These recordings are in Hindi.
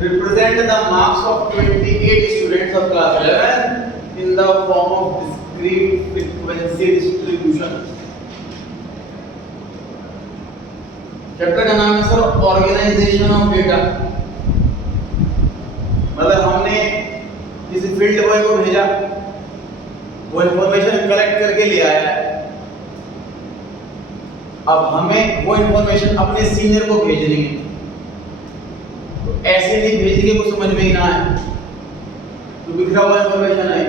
represent the marks of 28 students of class 11 in the form of discrete frequency distribution. Chapter का नाम है सर ऑर्गेनाइजेशन ऑफ डेटा। मतलब हमने किसी फील्ड बॉय को भेजा, वो इंफॉर्मेशन कलेक्ट करके ले आया है, अब हमें वो इंफॉर्मेशन अपने सीनियर को भेजनी है। तो ऐसे नहीं भेजेंगे कुछ समझ में ही ना आए तो बिखरा हुआ इंफॉर्मेशन है।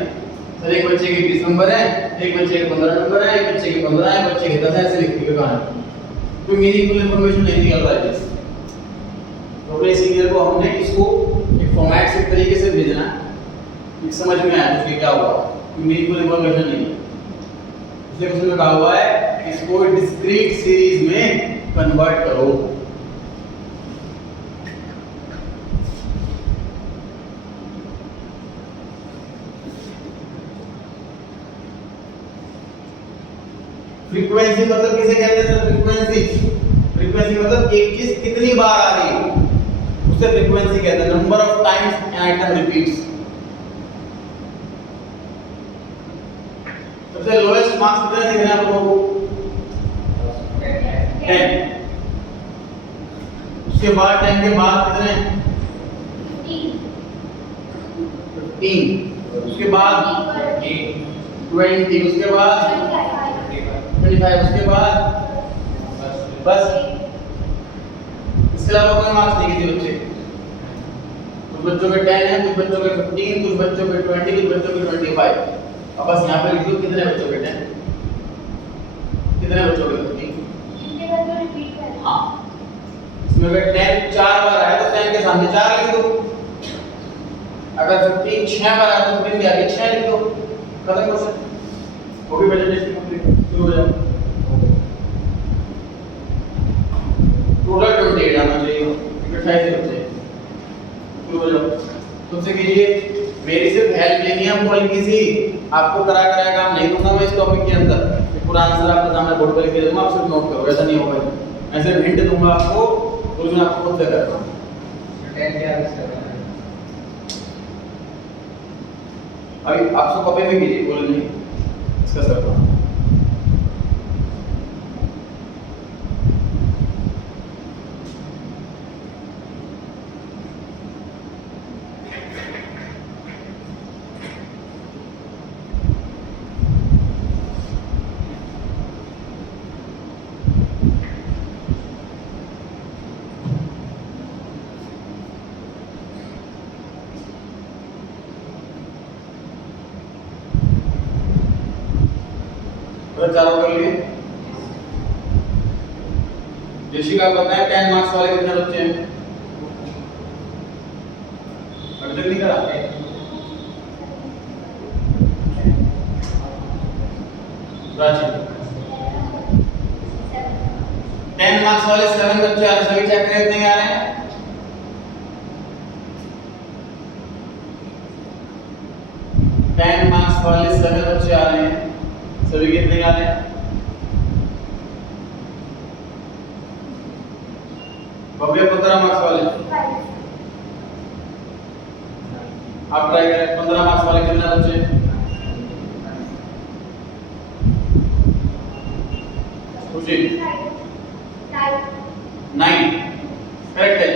सर एक बच्चे के 20 नंबर है, एक बच्चे के 15 नंबर है, एक बच्चे के 15 है, एक बच्चे के 10 है, ऐसे लिख के कहां है तो मीनिंगफुल इंफॉर्मेशन नहीं निकल रहा है। तो अपने सीनियर को हमने इसको एक फॉर्मेट से तरीके से भेजना है कि समझ में आए कि क्या हुआ, मीनिंगफुल इंफॉर्मेशन नहीं है। इसलिए उसमें कहा हुआ है इसको डिस्क्रीट सीरीज में कन्वर्ट करो। फ्रीक्वेंसी मतलब किसे कहते हैं सर? फ्रीक्वेंसी मतलब एक चीज कितनी बार आ रही है उसे फ्रीक्वेंसी कहते हैं। Number of times an item repeats. सबसे लोएस्ट मार्क्स कितने दिख रहे हैं आप लोगों को? 10। उसके बाद 10 के बाद कितने? 15। उसके बाद 20। उसके बाद 25। उसके बाद बस इसके अलावा कोई मार्क्स नहीं किसी बच्चे। कुछ बच्चों के 10 है, कुछ बच्चों के 15, कुछ बच्चों के 20, कुछ बच्चों के 25। अब बस यहाँ पे लिख दो कितने बच्चों के 10, कितने बच्चों के 15। हाँ, इसमें अगर 10 4 बार आया तो 10 के सामने 4 लिख दो। अगर 15 6 बार आया तो 15 के आगे 6 लिख दो। खत्म क्वेश्चन। वो भी प्रेजेंटेशन कंप्लीट शुरू हो जाए। टोटल 28 आना चाहिए, 28 बच्चे शुरू हो जाओ। तुमसे कीजिए, मेरी सिर्फ हेल्प लेनी है हमको हल्की सी। आपको करा काम नहीं दूंगा मैं इस टॉपिक के अंदर। पूरा आंसर आपके सामने बोर्ड पर लिख के दूंगा, आप सिर्फ नोट करो, ऐसा नहीं होगा। मैं सिर्फ हिंट दूंगा आपको, उसमें आपको खुद से करना। 10 के आगे से अभी आपसे कॉपी में कीजिए, बोल नहीं इसका सर को। चालू कर लिए। ऋषि का पता है 10 मार्क्स वाले कितने बच्चे हैं? अभी तक नहीं करा? राजी 10 मार्क्स वाले 7 बच्चे आ रहे हैं। सभी चेक करें कितने आ रहे हैं? 10 मार्क्स वाले 7 बच्चे आ रहे हैं। सभी कितने आ रहे हैं? भव्य 15 मार्क्स वाले। आप ट्राई करें। 15 मार्क्स वाले कितने बच्चे? खुशी 9 करेक्ट है।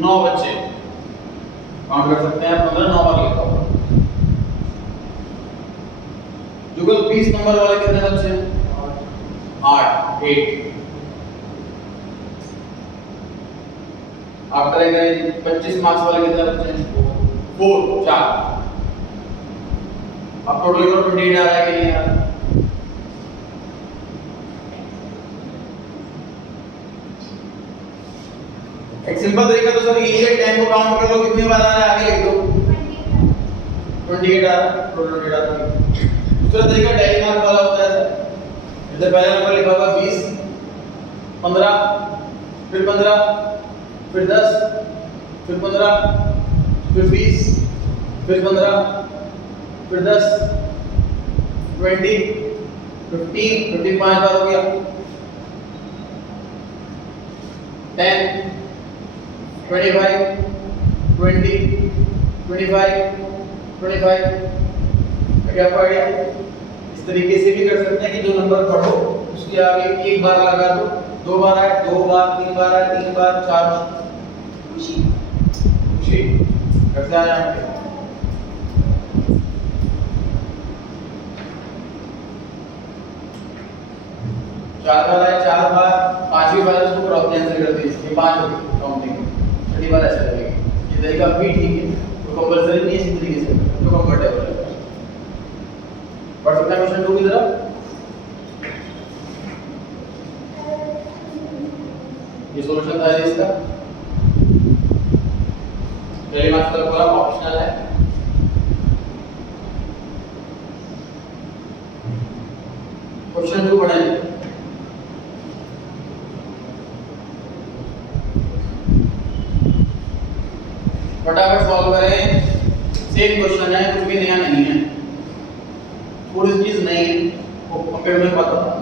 9 बच्चे काउंट कर सकते हैं आप। 15 9 बार लिखा होगा। जुगल 20 नंबर वाले कितने बच्चे हैं? 8 आप करेंगे। 25 मार्क्स वाले कितने बच्चे हैं? 4 अब टोटल 28 आ रहा है कि नहीं यार? एक सिंपल तरीका तो सर ये है, 10 को काउंट कर लो कितनी बार आ रहा है, आगे लिख दो। 28 आ रहा है, टोटल 28 आ रहा है। दूसरा तरीका डेली मार्क्स वाला होता है सर। जैसे पहला नंबर लिखा होगा 20, 15, फिर 15, फिर 10, फिर 15, फिर 20, फिर 15, फिर 10, 20, 15, 5 बार हो गया। 10, 25, 20, 25, 25। क्या पढ़िया? इस तरीके से भी कर सकते हैं कि जो नंबर पढ़ो उसके आगे एक बार लगा दो, दो बार आए, दो बार, तीन बार आए, तीन बार, चार। खुशी खुशी कैसे आया? चार बार आए, चार बार, पांचवी बार इसको क्रॉस कैंसिल कर दीजिए, ये पांच हो गई काउंटिंग। छठी बार ऐसे लगेगी। ये तरीका भी ठीक है, तो कंपलसरी नहीं है इसी तरीके से, तो कंफर्टेबल है। पढ़ सकते हैं क्वेश्चन 2 की तरफ। ये सॉल्यूशन था इसका। पहले मार्क्स का पूरा ऑप्शनल है। क्वेश्चन 2 पढ़ेंगे। फटाफट सॉल्व करें। सेम क्वेश्चन है, कुछ भी नया नहीं है, थोड़ी सी चीज नई है, वो कंप्यूटर में पता था।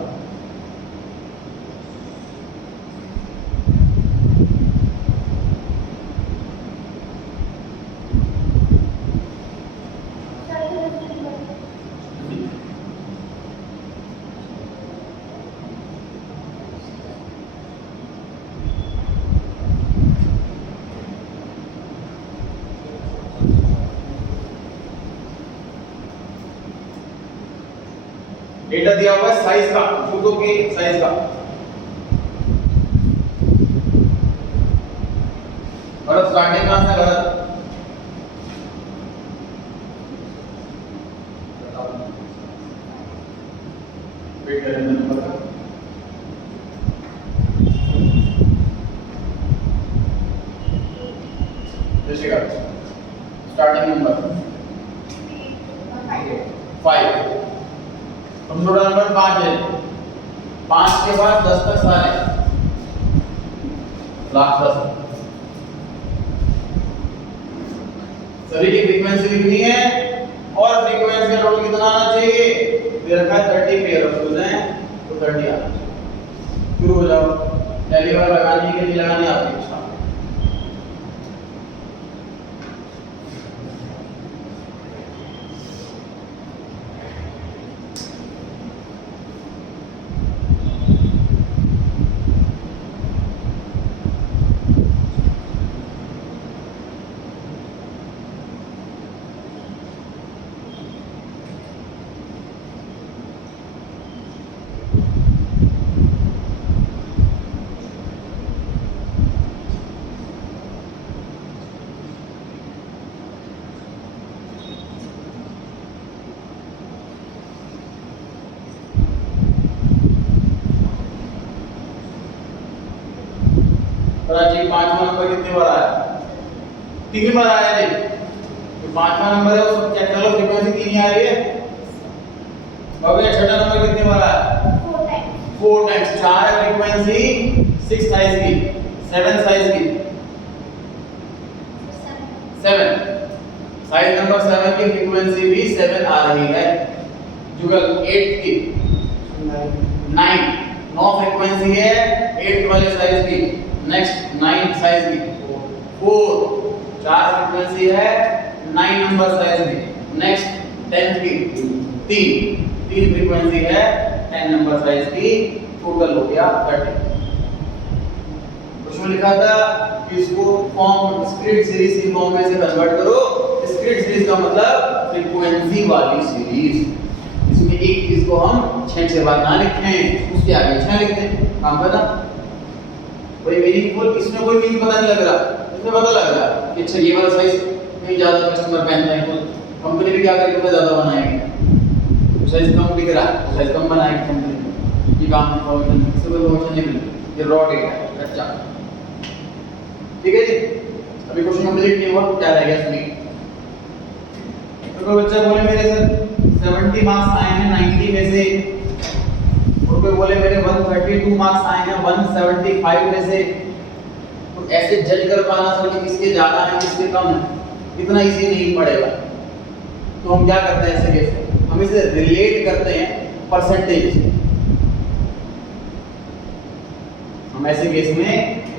डेटा दिया हुआ है साइज का, जूतों के साइज का। और स्टार्टिंग कहां से भरत? वेट करें नंबर का। देखिएगा स्टार्टिंग नंबर 5। हम छोटा नंबर 5 है, 5 के बाद 10 तक सारे लास्ट 10 सभी की फ्रीक्वेंसी लिखनी है। और फ्रीक्वेंसी का टोटल कितना आना चाहिए? दे रखा है 30 पेयर ऑफ शूज हैं, तो 30 आना चाहिए। शुरू हो जाओ। पहली बार लगाने के लिए लगाने आपकी इच्छा। जी 5वां नंबर कितने बार आया? 3 बार आया। देख जो 5वां नंबर है उसको चेक कर लो, फ्रीक्वेंसी 3 ही आ रही है। अब ये छठा नंबर कितने बार आया? 4 टाइम्स। 4 है फ्रीक्वेंसी, 6 साइज की, 7 साइज की, 7 साइज नंबर 7 की फ्रीक्वेंसी भी 7 आ रही है। जुगल 8 की 9 फ्रीक्वेंसी है 8 वाले साइज की। नेक्स्ट 9 साइज की 4 फ्रीक्वेंसी है 9 नंबर साइज की। नेक्स्ट 10 की 3 फ्रीक्वेंसी है 10 नंबर साइज की। टोटल हो गया 30। उसमें लिखा था कि इसको फॉर्म स्क्रिप्ट सीरीज की फॉर्म में से कन्वर्ट करो। स्क्रिप्ट सीरीज का मतलब फ्रीक्वेंसी वाली सीरीज। इसमें एक चीज को हम 6 बार ना लिखें, उसके आगे 6 लिखते हैं। काम पता कोई मीनिंगफुल, इसमें कोई मीनिंग पता नहीं लग रहा। इसमें पता लग रहा कि अच्छा ये वाला साइज कहीं ज्यादा कस्टमर पहनते हैं, तो कंपनी भी क्या करेगी, तो ज्यादा बनाएगी। साइज कम दिख रहा है, साइज कम बनाएगी कंपनी। ये काम इन्फॉर्मेशन इससे कोई इन्फॉर्मेशन नहीं मिलती, ये रॉ डेटा है। अच्छा ठीक है जी। अभी क्वेश्चन कंप्लीट नहीं हुआ, क्या रह गया सुनिए। तो कोई बच्चा बोले मेरे सर 70 मार्क्स आए हैं 90 में से, और कोई बोले मेरे 132 मार्क्स आए हैं 175 में से। तो ऐसे जज कर पाना सर कि किसके ज्यादा है किसके कम है, इतना इजी नहीं पड़ेगा। तो हम क्या करते हैं ऐसे केस में, हम इसे रिलेट करते हैं परसेंटेज से। हम ऐसे केस में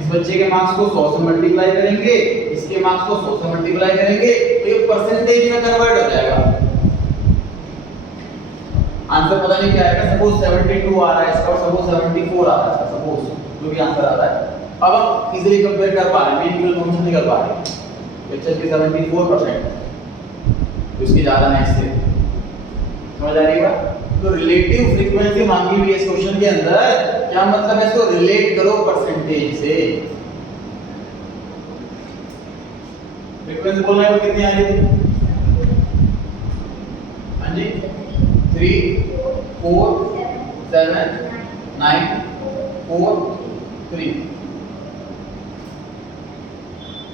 बच्चे के मार्क्स को 100 से मल्टीप्लाई करेंगे, इसके मार्क्स को 100 से मल्टीप्लाई करेंगे तो ये परसेंटेज में कन्वर्ट हो जाएगा। आंसर पता नहीं क्या आएगा, सपोज 72 आ रहा है इसका और सपोज 74 आ रहा है इसका, सपोज जो भी आंसर आ रहा है। अब हम इजीली कंपेयर कर पा रहे हैं, मीनिंगफुल फंक्शन निकल पा रहे हैं। एचएस की 74% तो इसकी ज्यादा है इससे, समझ आ रही है? तो रिलेटिव फ्रीक्वेंसी मांगी हुई है इस क्वेश्चन के अंदर, क्या मतलब है? इसको रिलेट करो परसेंटेज से। फ्रीक्वेंसी बोलना है वो कितनी आ रही थी? हाँ जी 3 4 7 9 4 3।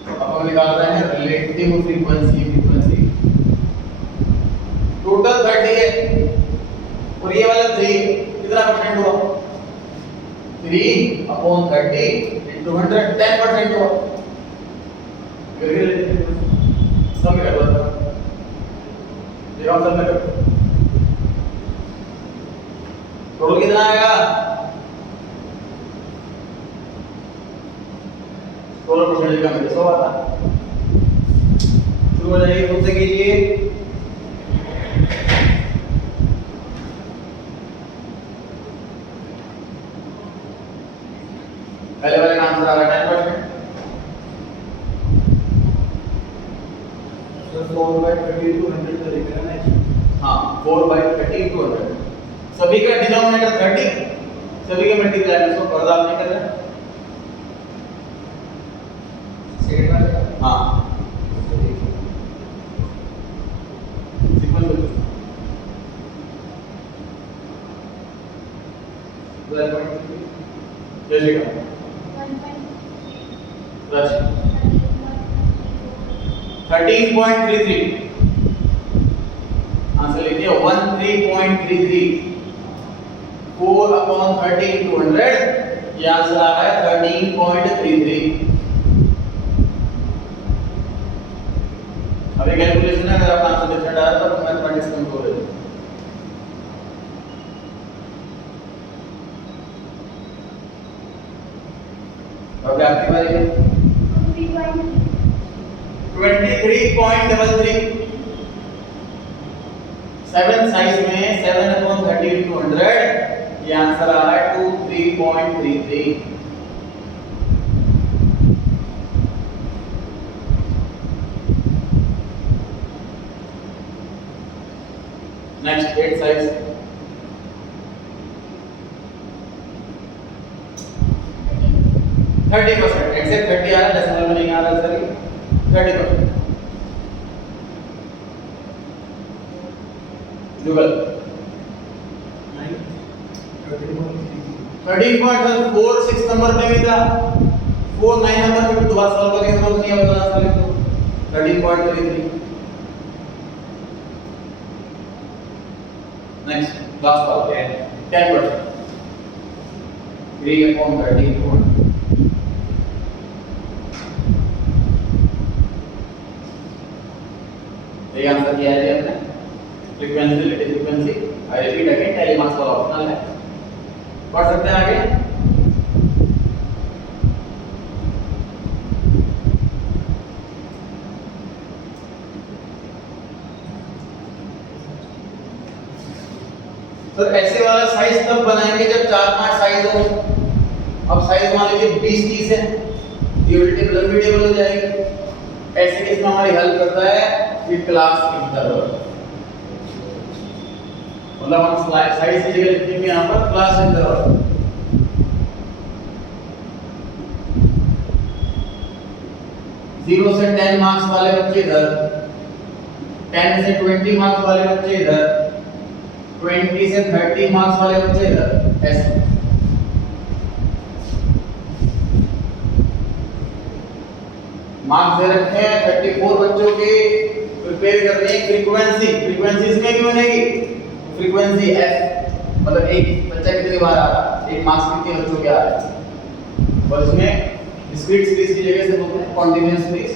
अब हम निकाल रहे हैं रिलेटिव फ्रीक्वेंसी। टोटल 30 है और ये वाला 3 कितना परसेंट हुआ? 3/30 into 100 10% हुआ। सब में कर दो, सब में कर दो। टोटल कितना आएगा? टोटल परसेंटेज का मेरे 100 आता। शुरू हो जाइए, खुद से कीजिए। पहले वाले का आंसर आ रहा है 10%। सर 4/30 to 100 तरीके है ना? हाँ 4/30 to 100। सभी का डिनोमिनेटर 30, सभी के मल्टीप्लाई में 100 पर्दा आपने कर रहा है। सेकंड वाला हाँ सीक्वेंस जैसे का 13.33 आंसर लिखिए 13.33 4/30 into 100 ये आंसर आ रहा है 13.33। अभी कैलकुलेशन है, अगर आपका आंसर डिफरेंट आ रहा है तो मैथमेटिक्स कमजोर है। अब आपकी बारी है 23.33 7 साइज में 7/30 into 100 ये आंसर आ रहा है 23.33। नेक्स्ट 8 साइज 30%, एक्सेप्ट 30 आ रहा है, डेसिमल में नहीं आ रहा सर, 30%। जुगल 13.4 6 नंबर पे भी था, 4 9 नंबर पे भी दोबारा सॉल्व करने की जरूरत नहीं है, बता लिख दो 13.33। नेक्स्ट लास्ट वाला 10%, 3/13 ये आंसर किया है हमने। Frequency relative frequency, I repeat again, tally marks वाला ऑप्शनल है, पढ़ सकते हैं आगे। तो ऐसे वाला साइज तब बनाएंगे जब 4-5 साइज हो। अब साइज मान लीजिए 20-30 है, ये टेबल लंबी टेबल हो जाएगी। ऐसे केस में हमारी हेल्प करता है ये क्लास इंटरवल, मतलब हम साइज की जगह लिखेंगे यहाँ पर क्लास इंटरवल। जीरो से 10 मार्क्स वाले बच्चे इधर, 10 से 20 मार्क्स वाले बच्चे इधर, 20 से 30 मार्क्स वाले बच्चे इधर, ऐसे। मार्क्स दे रखे हैं 34 बच्चों के, प्रिपेयर करनी है फ्रीक्वेंसी। फ्रीक्वेंसी इसमें क्यों बनेगी? फ्रीक्वेंसी f, मतलब एक बच्चा कितनी बार आ रहा है, एक मार्क्स कितने बच्चों के आ रहे हैं। और इसमें डिस्क्रीट सीरीज की जगह से बोलते हैं कॉन्टिन्यूअस सीरीज,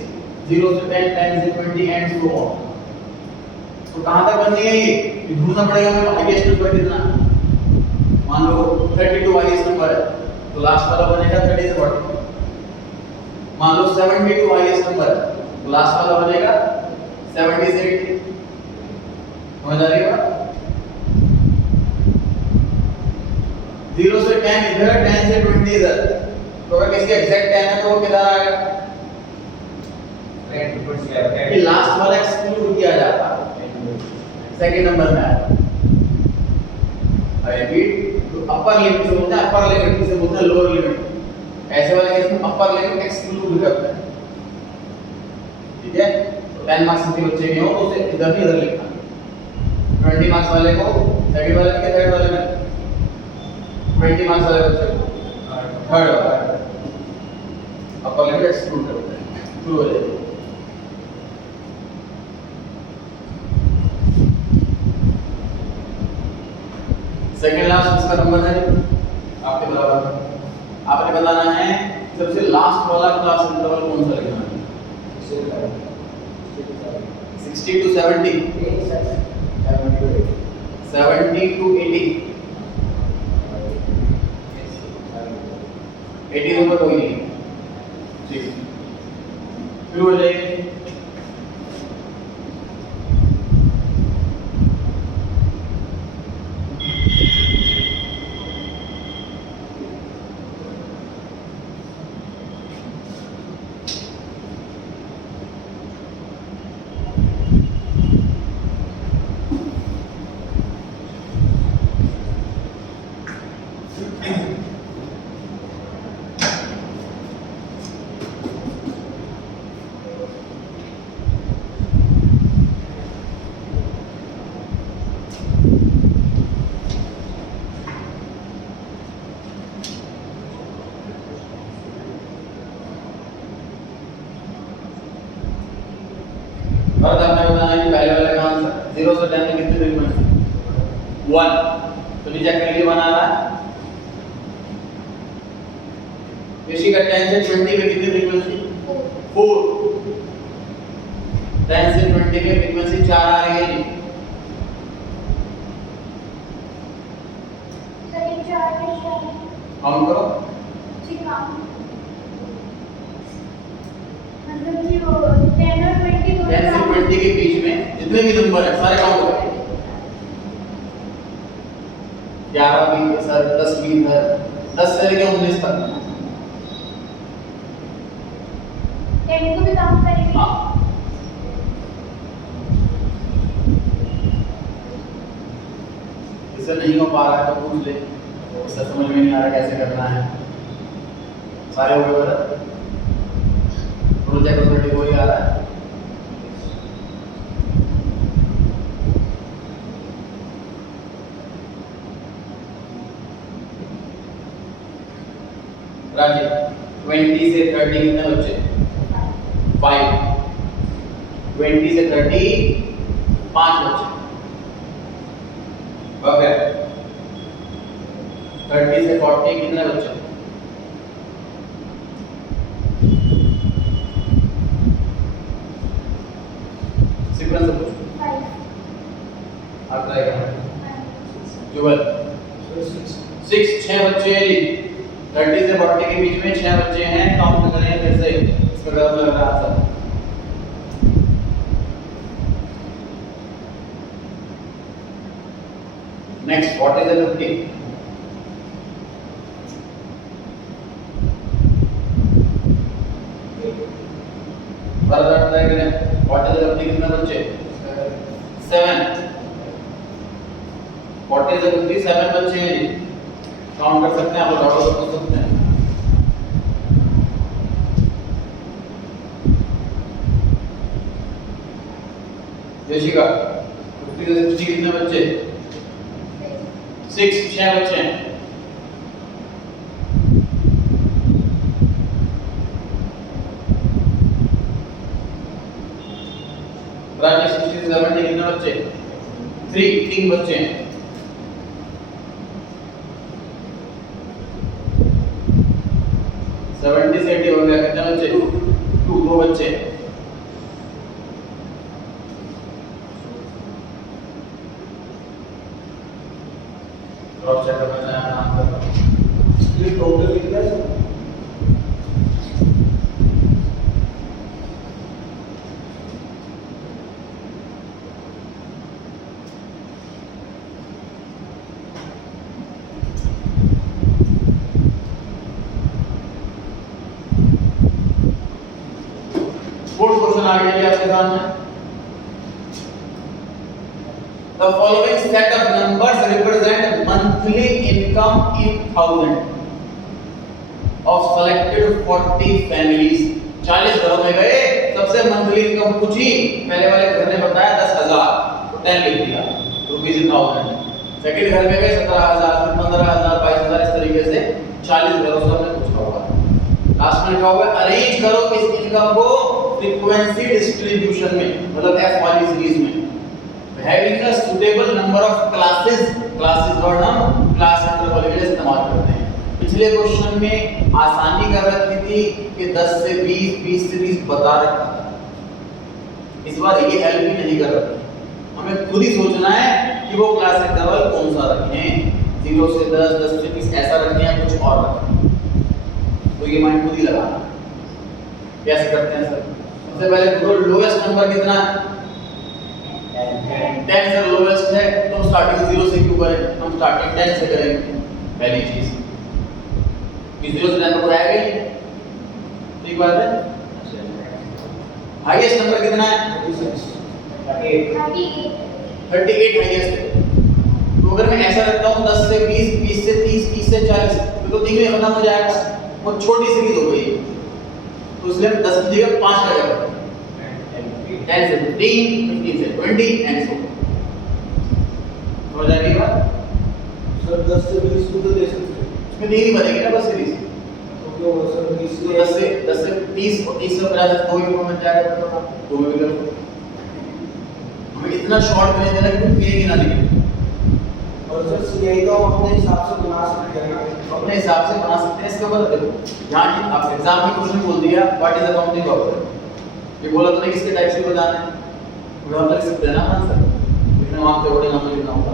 0 से 10 10 से 20 एंड सो ऑन। तो कहां तक बननी है ये ढूंढना पड़ेगा हमें, हाईएस्ट नंबर कितना। मान लो 32 हाईएस्ट नंबर है तो लास्ट वाला बनेगा 30 से 40। मान लो 72 हाईएस्ट नंबर है, तो लास्ट वाला बनेगा 70 से 80। समझ आ रही है बात? 0 से 10 इधर, 10 से 20 इधर, तो अगर किसी एग्जैक्ट 10 है तो वो किधर आएगा? ये लास्ट वाला एक्सक्लूड किया जाता है, सेकंड नंबर में आएगा। आई रिपीट, तो अपर लिमिट से बोलते हैं, अपर लिमिट से बोलते हैं लोअर लिमिट। ऐसे वाले केस में अपर लिमिट एक्सक्लूड करते हैं, ठीक है? 10 मार्क्स के बच्चे के हो तो उसे इधर नहीं इधर लिखना, 20 मार्क्स वाले को सेकंड वाले में, थर्ड वाले में, 20 मार्क्स वाले बच्चे को थर्ड वाला अपर लिमिट एक्सक्लूड करते हैं। शुरू हो जाएगी। सेकंड लास्ट इसका नंबर है आपके बराबर, आपने बताना है सबसे लास्ट वाला क्लास इंटरवल कौन सा लिखना है? 60 to 70, 70 to 80, 80 नंबर कोई नहीं, ठीक। शुरू हो जाएगी। और आपने बताना है कि पहले वाले का आंसर 0 से 10 में कितनी फ्रीक्वेंसी? 1। तो नीचे के लिए बना रहा है इसी का 10 से 20 में कितनी फ्रीक्वेंसी? 4। 10 से 20 में फ्रीक्वेंसी 4 आ रही है जी। काउंट करो। मतलब कि वो 10 और 20 दोनों 10 से 20 के बीच में जितने भी नंबर है सारे काउंट करो। 11 20 सर 10 20 10 से लेकर 19 तक। 10 को भी काउंट करेंगे। हाँ। इससे नहीं हो पा रहा है तो पूछ ले, इससे समझ में नहीं आ रहा कैसे करना है। सारे हो गए बता, प्रोजेक्ट ऑथोरिटी को ही आ रहा है। राजीव 20 से 30 कितने बच्चे? 5। 20 से 30 5 बच्चे। ओके 30 से 40 कितने बच्चे? सीक्वेंस से पूछो। 5 आप ट्राई करना। जुगल 6 बच्चे हैं जी। 30 से 40 के बीच में 6 बच्चे हैं। काउंट करें फिर से, इसका गलत लग रहा है आंसर। नेक्स्ट 40 से 50 बराबर ट्राई करें। 40 से 50 कितने बच्चे? 7। 40 से 50 7 बच्चे हैं जी। काउंट कर सकते हैं आप लोग, डाउट कर सकते हैं। यशिका 50 से 60 कितने बच्चे? 6 बच्चे हैं। राजेश 60 से 70 कितने बच्चे? 3 बच्चे हैं। से 80 हो गया, कितने बच्चे? 2 बच्चे। क्रॉस चेक करना चाहे आंसर। ये टोटल कितना है? फोर्थ क्वेश्चन आ गया आपके सामने। The following set of numbers represent monthly income in thousand of selected 40 families। 40 घरों में गए, सबसे मंथली इनकम पूछी, पहले वाले घर ने बताया 10,000, तो 10 लिख दिया रुपीज इन थाउजेंड। सेकंड घर में गए 17,000, 15,000, 22,000, इस तरीके से 40 घरों से हमने पूछा होगा। लास्ट में लिखा हुआ है अरेंज करो इस इनकम को फ्रीक्वेंसी डिस्ट्रीब्यूशन में, मतलब एफ वाली सीरीज में। Having a suitable number of classes, classes word हम क्लास इंटरवल के लिए इस्तेमाल करते हैं। पिछले क्वेश्चन में आसानी कर रखी थी कि 10 से 20, 20 से 30 बता रखा था। इस बार ये हेल्प भी नहीं कर रखी, हमें खुद ही सोचना है कि वो क्लास इंटरवल कौन सा रखें, 0 से 10, 10 से 20 ऐसा रखें या कुछ और रखें। तो ये माइंड खुद ही लगाना। कैसे करते हैं सर? सबसे पहले लोएस्ट नंबर कितना है? 10 से लोएस्ट है, तो स्टार्टिंग 0 से क्यों करें? हम स्टार्टिंग 10 से करेंगे। पहली चीज कि 0 से 10 तक आएगा ही, ठीक बात है। हाईएस्ट नंबर कितना है? 38 हाईएस्ट है। तो अगर मैं ऐसा रखता हूँ 10 से 20, 20 से 30, 30 से 40, तो 3 में खत्म हो जाएगा। वो छोटी सीरीज हो गई, तो इसलिए हम 10 की जगह 5 का करते हैं। 10 से 15, 15 से 20 एंड सो हो जाएगी बात। सर 10 से 20 को तो दे सकते हैं, इसमें नहीं बनेगी ना बस सीरीज। तो क्या होगा सर? 20 तो 10 से 30 और 30 से 50 दो ही में जाएगा, तो दो में भी करो। हमें इतना शॉर्ट में देना कि तुम ये ना लिखे। और सर सीआई तो हम अपने हिसाब से बना सकते हैं, अपने हिसाब से बना सकते हैं। इसका मतलब देखो यहाँ की आप एग्जाम में क्वेश्चन बोल दिया व्हाट इज अकाउंटिंग ऑपरेटर, ये बोला तो नहीं किसके टाइप से बताना है, वो हम लिख सकते हैं ना आंसर, लेकिन वहाँ पे वर्डिंग हमें लिखना होगा।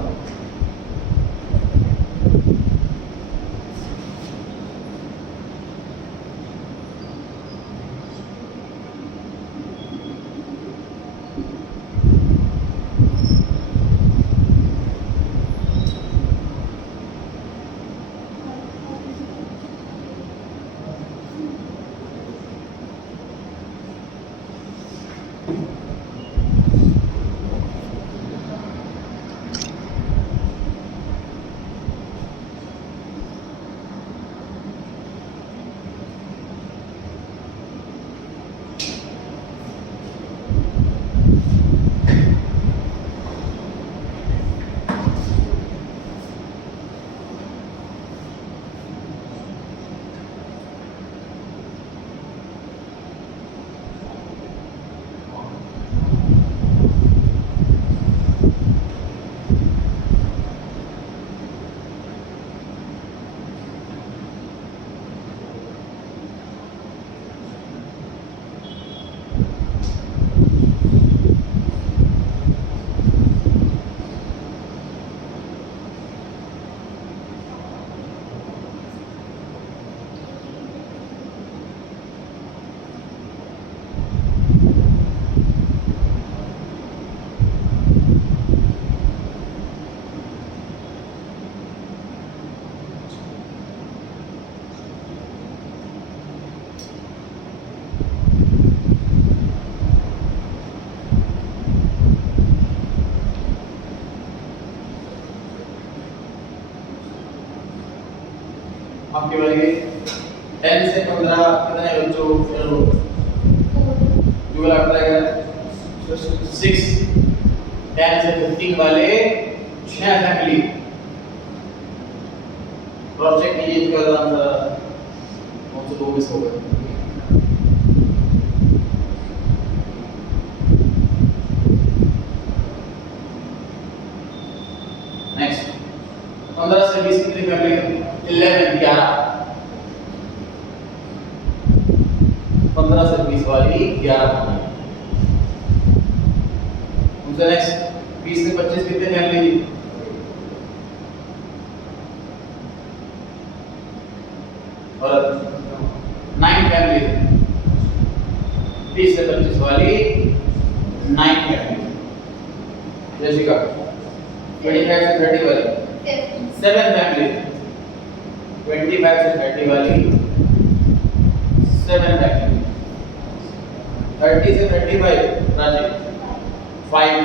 आपके वाले 10 से 15 कितने बच्चों जो लगता है 6, 10 से 15 वाले 6 फैमिली क्रॉस चेक कीजिए इसका आंसर कौन से 2 मिस हो गए। नेक्स्ट 15 से 20 कितनी फैमिली? 11 15 से 20 वाली 11 फैमिली। उनसे नेक्स्ट 20 से 25 कितने फैमिली? और 9 फैमिली। 20 से 25 वाली 9 फैमिली। जैसिका 25 से 30 वाली 7 फैमिली। 25 से 30 वाली 7 फैमिली। 30 से 35 राजीव 5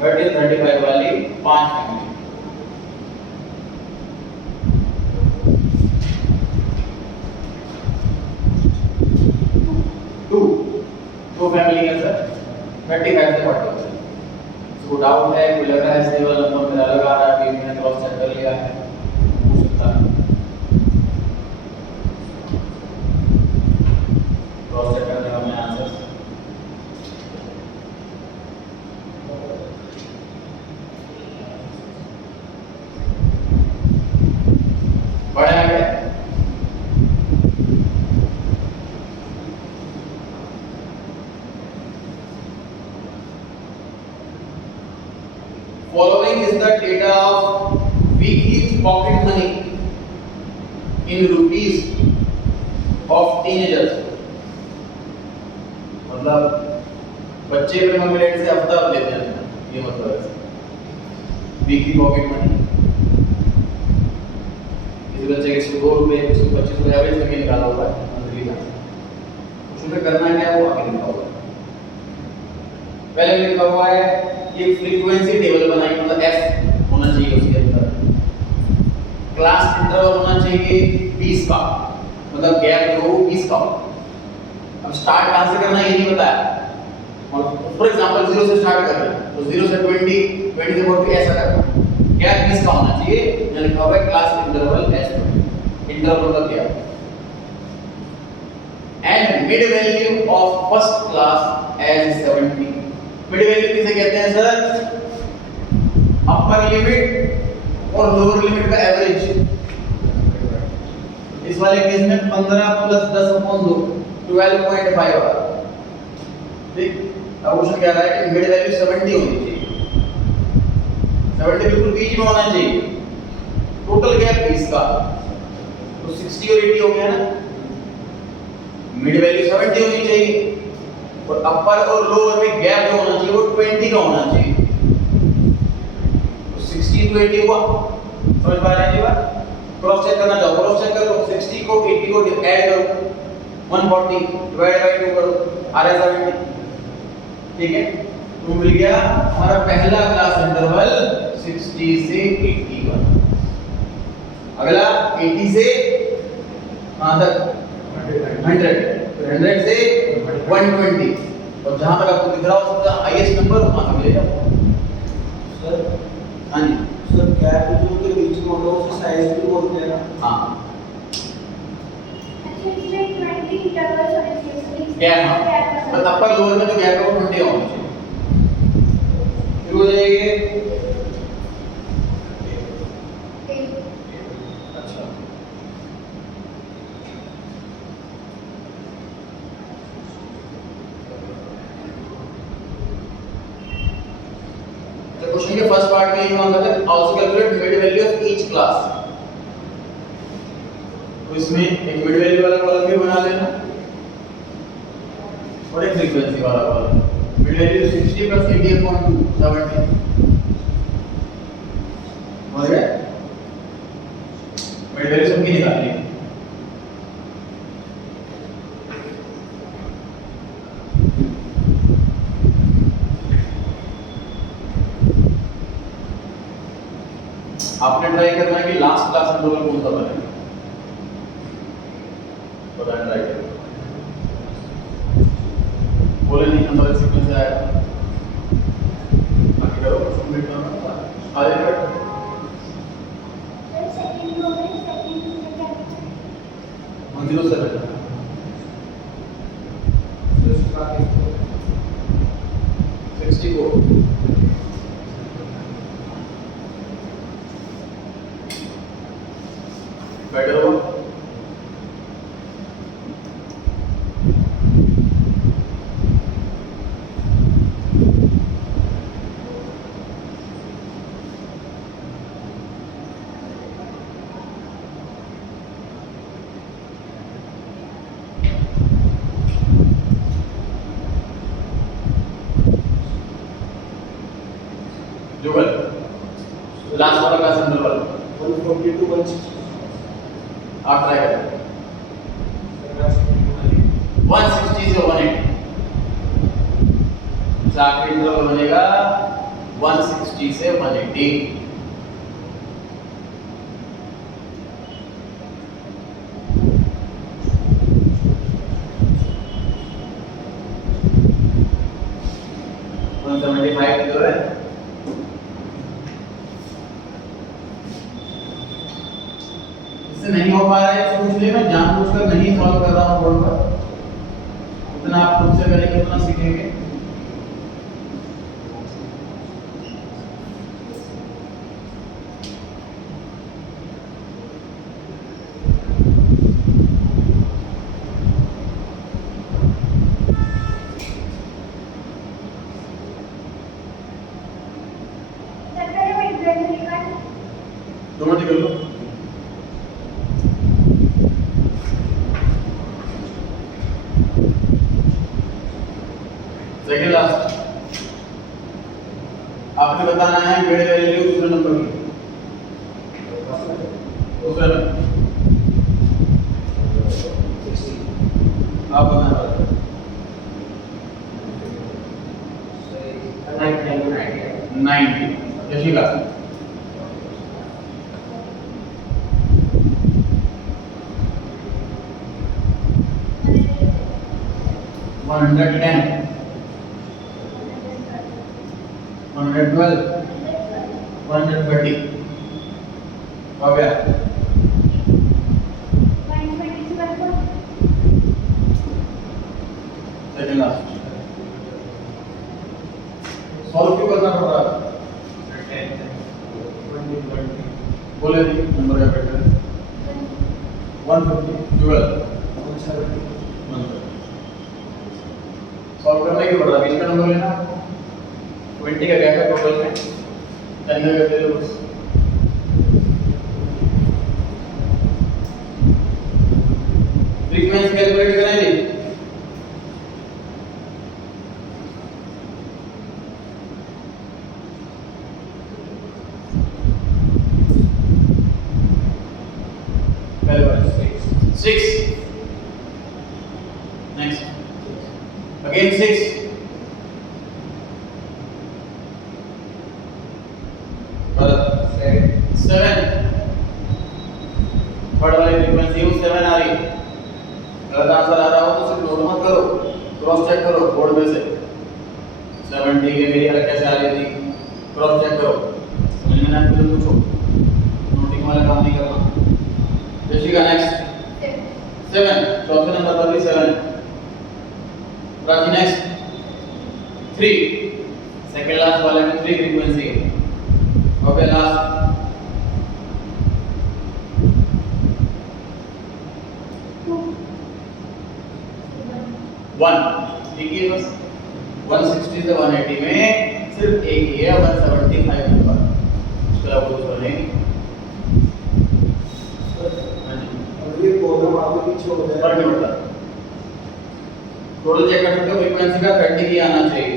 30 से 35 वाली 5 फैमिली। टू फैमिली है सर 35 से 40। तो डाउट है, कोई लग रहा है सही वाला नंबर मेरा अलग आ रहा है, मैंने क्रॉस चेक कर लिया है, हो सकता है क्रॉस चेक करने का मैं आंसर बड़ा है। Following is the data of weekly pocket money in rupees of teenagers। मतलब बच्चे पे मिनट से हफ्ता लेते हैं, ये मतलब है वीकली पॉकेट मनी। किसी बच्चे के 102 रुपए 125 रुपए एवरेज करके निकाला हुआ है मंथली का, उसमें करना क्या है वो आगे लिखा हुआ है। पहले लिखा हुआ है ये फ्रीक्वेंसी टेबल बनाई, मतलब एफ होना चाहिए उसके अंदर, क्लास इंटरवल होना चाहिए 20 का, मतलब गैप जो 20 का। अब स्टार्ट कहां से करना है ये नहीं बताया, फॉर एग्जांपल 0 से स्टार्ट कर रहे हैं तो 0 से 20 20 से 40 ऐसा करना, गैप 20 का होना चाहिए। यहाँ लिखा हुआ है क्लास इंटरवल एस, इंटरवल मतलब क्या है, and mid value of first class as 70। Mid value किसे कहते हैं सर, अपर लिमिट और लोअर लिमिट का एवरेज। इस वाले केस में 15 प्लस 10 अपॉन 2 12.5 आ रहा है। ठीक, अब क्वेश्चन क्या रहा है कि मिड वैल्यू 70 होनी चाहिए, 70 बिल्कुल बीच में होना चाहिए, टोटल गैप 20 का, तो 60 और 80 हो गया ना। मिड वैल्यू 70 होनी चाहिए और अपर और लोअर में गैप जो होना चाहिए वो 20 का होना चाहिए, तो 60 to 80 हुआ। समझ पा रहे हैं ये बात? क्रॉस चेक करना चाहो, क्रॉस चेक करो, 60 को 80 को ऐड करो, 140 डिवाइड बाय 2 करो, आ रहा है 70। ठीक है, तो मिल गया हमारा पहला क्लास इंटरवल 60 से 81। अगला 80 से कहां तक 100, 100 से 120, और जहां तक आपको दिख रहा हो सबका हाईएस्ट नंबर वहां तक ले जाओ। सर हाँ जी सर गैप जो के बीच में होगा उसे साइज भी बोलते हैं ना। हाँ अच्छा इसमें 20 इंटरवल होने चाहिए, गैप, हाँ बस अपर लोअर में जो गैप है वो 20 होना चाहिए। फिर हो जाएंगे अच्छा तो क्वेश्चन के फर्स्ट पार्ट में ये मांगा था also calculate mid value of each class. तो इसमें एक मिड वैल्यू वाला कॉलम भी बना लेना और एक फ्रीक्वेंसी वाला कॉलम। मिड वैल्यू 60 प्लस 80/2 70 हो गया। मिड वैल्यू सबकी निकालनी है। आपने ट्राई करना है कि लास्ट क्लास इंटरवल कौन सा बने, पता ट्राई करो, बोले नहीं नंबर सीक्वेंस से आएगा, बाकी करो सबमिट करना आ जाएगा। सेकंड रो में सेकंड क्या 107 64 बेटर हुआ। 160 से 180, आखिरी इंटरवल बनेगा 160 से 180। है इससे नहीं हो पा रहा है तो इसलिए मैं जानबूझकर नहीं सॉल्व कर रहा हूँ बोर्ड पर। उतना आप खुद से करेंगे उतना सीखेंगे। दो मिनट कर लो। सेकंड लास्ट आपने बताना है मेरे वैल्यू दूसरे नंबर की। दूसरा आप बताना 90 ठीक है। 110 112 130 हो गया। सेकंड लास्ट सॉल्व क्यों करना पड़ रहा है? बोले नंबर का बेटर 150 12 सॉल्व करने की पड़ रहा है। बीच का नंबर लेना 20 का गैप है टोटल में 10 का करते हो बस। फ्रीक्वेंसी कैलकुलेट करेंगे। पहले बार 6 नेक्स्ट अगेन 6 7 थर्ड वाली फ्रीक्वेंसी 7 आ रही है। गलत आंसर आ रहा हो तो सिर्फ नोट मत करो, क्रॉस चेक करो बोर्ड में से 7 ठीक है मेरी अलग कैसे आ रही थी, क्रॉस चेक करो। समझ में ना आए तो पूछो, नोटिंग वाला काम नहीं करना। जैसी का नेक्स्ट 7 चौथे नंबर पर भी 7। राजी नेक्स्ट 3 सेकंड लास्ट वाले में 3 फ्रीक्वेंसी है। ओके लास्ट 1 ठीक है बस 160 से 180 में सिर्फ एक ही है 175 नंबर, उसके अलावा कुछ नहीं। ये प्रॉब्लम आपके पीछे हो जाए फर्क नहीं पड़ता। टोटल चेक कर सकते हो फ्रीक्वेंसी का 30 ही आना चाहिए।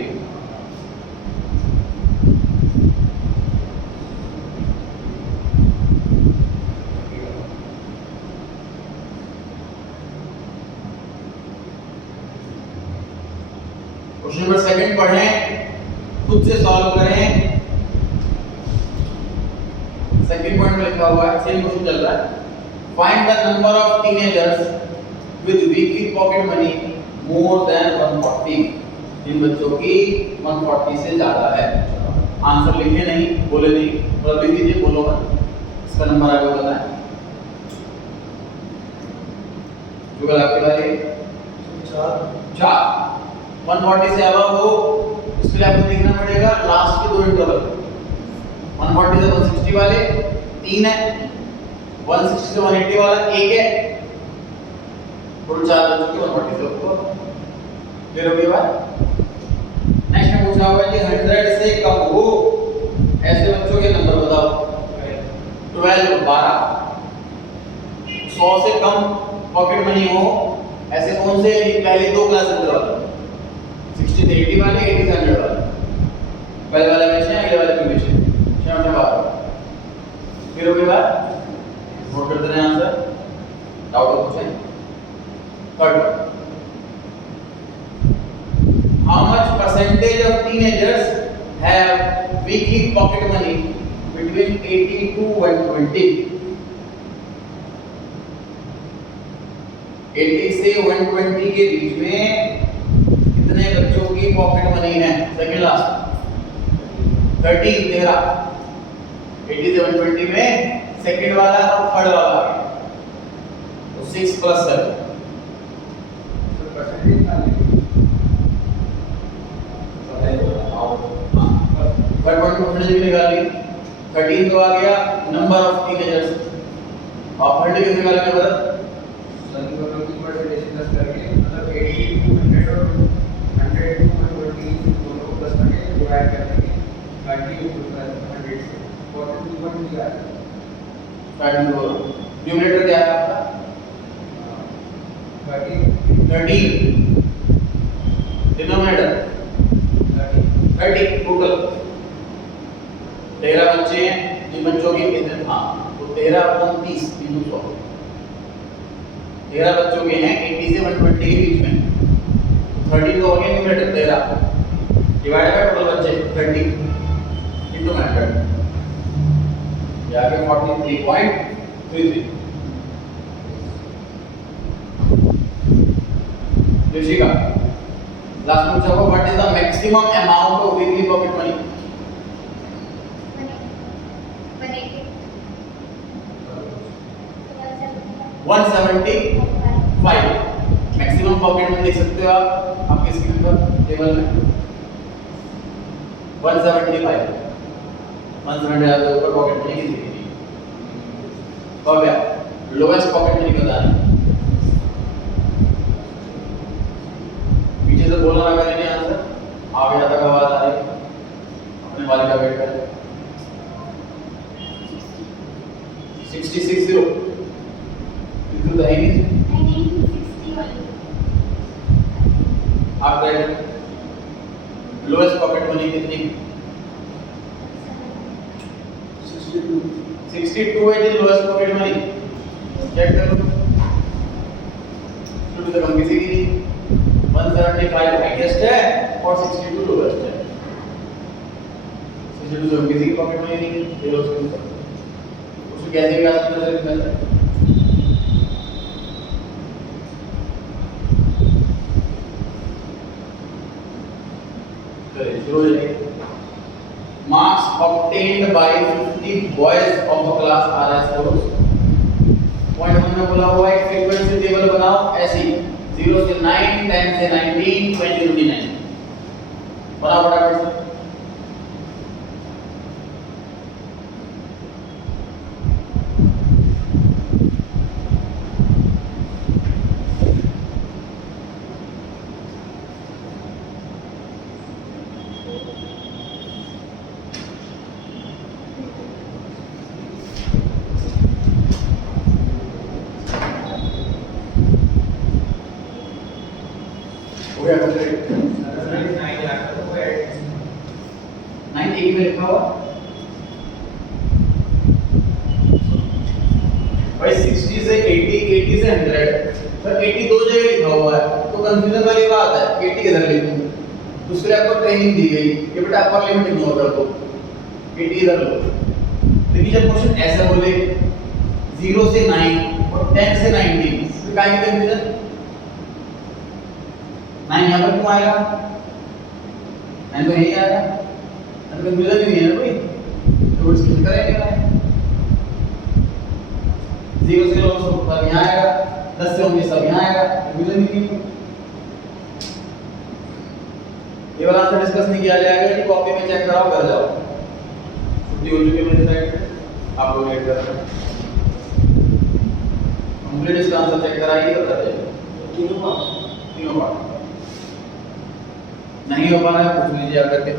क्वेश्चन नंबर 2 पढ़ें, खुद से सॉल्व करें। सेकंड पॉइंट में लिखा हुआ है, सेम क्वेश्चन चल रहा है। Find the number of teenagers with weekly pocket money more than 140। जिन बच्चों की 140 से ज्यादा है। आंसर लिखे नहीं, बोले नहीं, और लिख दीजिए, बोलो मत। इसका नंबर आपको बताएं। जुगल आपके बारे 4 140 से अबव हो, इसके लिए आपको लिखना पड़ेगा लास्ट के 2 इंटरवल। 140 से 160 वाले 3 है, 160 से 180 वाला 1 है, टोटल 4 बच्चों के 140 से ऊपर। फिर हो गई बात। नेक्स्ट में पूछा हुआ है कि 100 से कम हो ऐसे बच्चों के नंबर बताओ। 12 100 से कम पॉकेट मनी हो ऐसे कौन से पहले 2 क्लास इंटरवल 60 से 80 वाले 80 से 100 वाले। पहले वाले में 6 अगले वाले में 6 6 में 12। फिर हो गई बात, नोट करते हैं आंसर। डाउट हो पूछे third teenagers have weekly pocket money between 80 to 120. 80 से 120 के बीच में कितने बच्चों की पॉकेट मनी है? Second last 13 13। 80 से 120 में सेकंड वाला और थर्ड वाला तो 6 प्लस 7 परसेंटेज भी निकाल ली। 13 तो आ गया नंबर ऑफ टीनेजर्स और 30 कैसे निकालेंगे बता? दोनों की परसेंटेज प्लस करके मतलब 80 to 100 और 100 to 120 दोनों को प्लस करके डिवाइड कर देंगे 30 to 100 से 40 to 1 दिया है। स्टार्टिंग को न्यूमरेटर क्या है आपका? 30 डिनोमिनेटर 30 टोटल 13 बच्चे हैं जिन बच्चों की कितने हाँ तो 13 अपॉन 30 into 100 13 बच्चों के हैं 80 से 120 के बीच में 30 तो हो गया न्यूमरेटर 13 डिवाइड बाय टोटल बच्चे 30 into 100 या के 43.33। ऋषिका लास्ट पूछा हुआ what is the maximum amount of weekly pocket money? 175 maximum pocket money देख सकते हो आप आपके स्क्रीन पर टेबल में 175 175 के ऊपर पॉकेट मनी किसी की नहीं। और क्या लोएस्ट पॉकेट मनी बताना पीछे से बोलना लगा नहीं आंसर आगे तक आवाज आ रही अपने वाले का वेट कर 660 इधर तो है नहीं 1961 आपका लोएस्ट पॉकेट मनी कितनी 62 है जी लोएस्ट पॉकेट मनी चेक करो शुरू से कम किसी की नहीं 175 हाईएस्ट है और 62 लोएस्ट है 62 से कम किसी की पॉकेट मनी नहीं है ये लो उसको कैसे भी आ सकता है Marks obtained by 50 boys of a class are as follows. Point हमने बोला हुआ है फ्रीक्वेंसी टेबल बनाओ ऐसी 0 से 9 10 से 19 20 to 29 बनाओ फटाफट से। हो गया कंप्लीट 9 एक में लिखा हुआ भाई 60 से 80 80 से 100 सर 80 दो जगह लिखा हुआ है तो कंफ्यूजन वाली बात है 80 किधर लिखूं दूसरे आपको ट्रेनिंग दी गई कि बेटा अपर लिमिट इग्नोर कर दो 80 इधर लो लेकिन जब क्वेश्चन ऐसा बोले 0 से 9 और 10 से 19 तो क्या है कंफ्यूजन 9 यहाँ पर क्यों आएगा 9 तो यही आएगा तो कंफ्यूजन नहीं है ना कोई तो इसको करेंगे ना 0 से लो सब यहाँ आएगा 10 से 19 सब यहाँ आएगा कंफ्यूजन नहीं है ये वाला आंसर डिस्कस नहीं किया जाएगा कि कॉपी में चेक कराओ कर जाओ छुट्टी हो चुकी है मेरी साइड से आप लोग वेट कर रहे हैं कंप्लीट इसका आंसर चेक कराइए तो कर जाइए तीनों पार्ट नहीं हो पा रहा है पूछ लीजिए आकर के